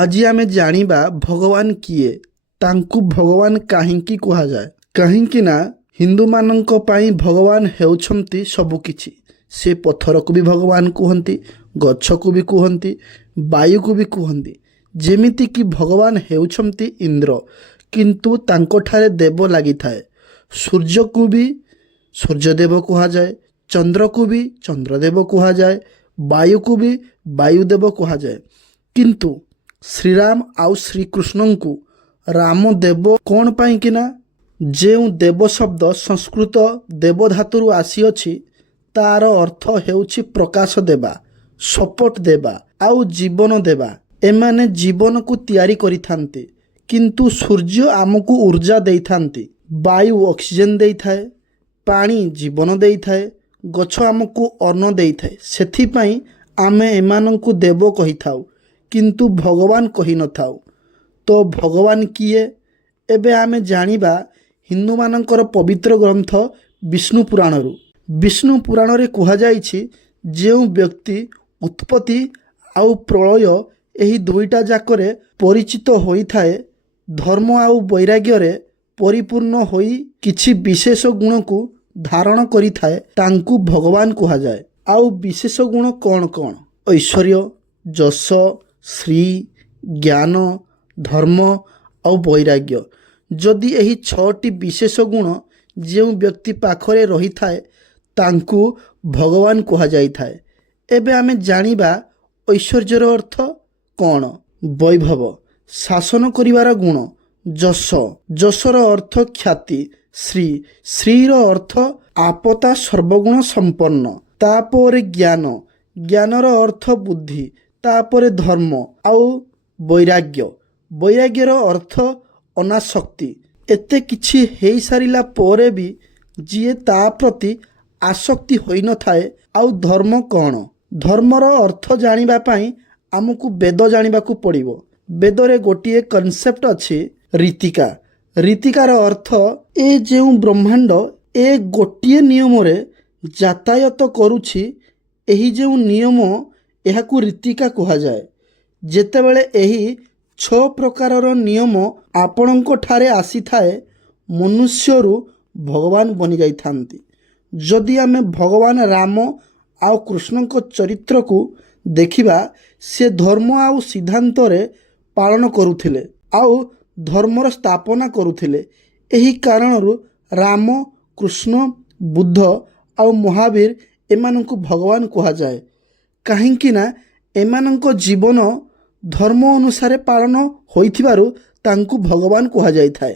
ଆଜି ଆମେ ଜାଣିବା ଭଗବାନ କିଏ, ତାଙ୍କୁ ଭଗବାନ କାହିଁକି କୁହାଯାଏ। କାହିଁକି ନା ହିନ୍ଦୁମାନଙ୍କ ପାଇଁ ଭଗବାନ ହେଉଛନ୍ତି ସବୁକିଛି। ସେ ପଥରକୁ ବି ଭଗବାନ କୁହନ୍ତି, ଗଛକୁ ବି କୁହନ୍ତି, ବାୟୁକୁ ବି କୁହନ୍ତି। ଯେମିତିକି ଭଗବାନ ହେଉଛନ୍ତି ଇନ୍ଦ୍ର, କିନ୍ତୁ ତାଙ୍କଠାରେ ଦେବ ଲାଗିଥାଏ। ସୂର୍ଯ୍ୟକୁ ବି ସୂର୍ଯ୍ୟଦେବ କୁହାଯାଏ, ଚନ୍ଦ୍ରକୁ ବି ଚନ୍ଦ୍ରଦେବ କୁହାଯାଏ, ବାୟୁକୁ ବି ବାୟୁଦେବ କୁହାଯାଏ। କିନ୍ତୁ ଶ୍ରୀରାମ ଆଉ ଶ୍ରୀକୃଷ୍ଣଙ୍କୁ ରାମଦେବ କ'ଣ ପାଇଁକି ନା ଯେଉଁ ଦେବ ଶବ୍ଦ ସଂସ୍କୃତ ଦେବ ଧାତୁରୁ ଆସିଅଛି, ତାର ଅର୍ଥ ହେଉଛି ପ୍ରକାଶ ଦେବା, ସପୋର୍ଟ ଦେବା ଆଉ ଜୀବନ ଦେବା। ଏମାନେ ଜୀବନକୁ ତିଆରି କରିଥାନ୍ତି, କିନ୍ତୁ ସୂର୍ଯ୍ୟ ଆମକୁ ଊର୍ଜା ଦେଇଥାନ୍ତି। ବାୟୁ ଅକ୍ସିଜେନ ଦେଇଥାଏ, ପାଣି ଜୀବନ ଦେଇଥାଏ, ଗଛ ଆମକୁ ଅନ୍ନ ଦେଇଥାଏ। ସେଥିପାଇଁ ଆମେ ଏମାନଙ୍କୁ ଦେବ କହିଥାଉ, କିନ୍ତୁ ଭଗବାନ କହିନଥାଉ। ତ ଭଗବାନ କିଏ? ଏବେ ଆମେ ଜାଣିବା ହିନ୍ଦୁମାନଙ୍କର ପବିତ୍ର ଗ୍ରନ୍ଥ ବିଷ୍ଣୁ ପୁରାଣରୁ। ବିଷ୍ଣୁ ପୁରାଣରେ କୁହାଯାଇଛି, ଯେଉଁ ବ୍ୟକ୍ତି ଉତ୍ପତ୍ତି ଆଉ ପ୍ରଳୟ ଏହି ଦୁଇଟା ଯାକରେ ପରିଚିତ ହୋଇଥାଏ, ଧର୍ମ ଆଉ ବୈରାଗ୍ୟରେ ପରିପୂର୍ଣ୍ଣ ହୋଇ କିଛି ବିଶେଷ ଗୁଣକୁ ଧାରଣ କରିଥାଏ, ତାଙ୍କୁ ଭଗବାନ କୁହାଯାଏ। ଆଉ ବିଶେଷ ଗୁଣ କ'ଣ କ'ଣ? ଐଶ୍ୱର୍ଯ୍ୟ, ଯଶ, ଶ୍ରୀ, ଜ୍ଞାନ, ଧର୍ମ ଆଉ ବୈରାଗ୍ୟ। ଯଦି ଏହି 6ଟି ବିଶେଷ ଗୁଣ ଯେଉଁ ବ୍ୟକ୍ତି ପାଖରେ ରହିଥାଏ, ତାଙ୍କୁ ଭଗବାନ କୁହାଯାଇଥାଏ। ଏବେ ଆମେ ଜାଣିବା ଐଶ୍ୱର୍ଯ୍ୟର ଅର୍ଥ କ'ଣ? ବୈଭବ, ଶାସନ କରିବାର ଗୁଣ। ଯଶ, ଯଶର ଅର୍ଥ ଖ୍ୟାତି। ଶ୍ରୀ, ଶ୍ରୀର ଅର୍ଥ ଆପତା ସର୍ବଗୁଣ ସମ୍ପନ୍ନ। ତାପରେ ଜ୍ଞାନ, ଜ୍ଞାନର ଅର୍ଥ ବୁଦ୍ଧି। ତାପରେ ଧର୍ମ ଆଉ ବୈରାଗ୍ୟ, ବୈରାଗ୍ୟର ଅର୍ଥ ଅନାସକ୍ତି। ଏତେ କିଛି ହେଇସାରିଲା ପରେ ବି ଯିଏ ତା ପ୍ରତି ଆସକ୍ତି ହୋଇନଥାଏ, ଆଉ ଧର୍ମ କ'ଣ? ଧର୍ମର ଅର୍ଥ ଜାଣିବା ପାଇଁ ଆମକୁ ବେଦ ଜାଣିବାକୁ ପଡ଼ିବ। ବେଦରେ ଗୋଟିଏ କନସେପ୍ଟ ଅଛି, ରୀତିକା। ରୀତିକାର ଅର୍ଥ ଏ ଯେଉଁ ବ୍ରହ୍ମାଣ୍ଡ ଏ ଗୋଟିଏ ନିୟମରେ ଯାତାୟତ କରୁଛି, ଏହି ଯେଉଁ ନିୟମ, ଏହାକୁ ରୀତିକା କୁହାଯାଏ। ଯେତେବେଳେ ଏହି 6 ପ୍ରକାରର ନିୟମ ଆପଣଙ୍କ ଠାରେ ଆସିଥାଏ, ମନୁଷ୍ୟରୁ ଭଗବାନ ବନିଯାଇଥାନ୍ତି। ଯଦି ଆମେ ଭଗବାନ ରାମ ଆଉ କୃଷ୍ଣଙ୍କ ଚରିତ୍ରକୁ ଦେଖିବା, ସେ ଧର୍ମ ଆଉ ସିଦ୍ଧାନ୍ତରେ ପାଳନ କରୁଥିଲେ ଆଉ ଧର୍ମର ସ୍ଥାପନା କରୁଥିଲେ। ଏହି କାରଣରୁ ରାମ, କୃଷ୍ଣ, ବୁଦ୍ଧ ଆଉ ମହାବୀର ଏମାନଙ୍କୁ ଭଗବାନ କୁହାଯାଏ। କାହିଁକି ନା ଏମାନଙ୍କ ଜୀବନ ଧର୍ମ ଅନୁସାରେ ପାଳନ ହୋଇଥିବାରୁ ତାଙ୍କୁ ଭଗବାନ କୁହାଯାଇଥାଏ।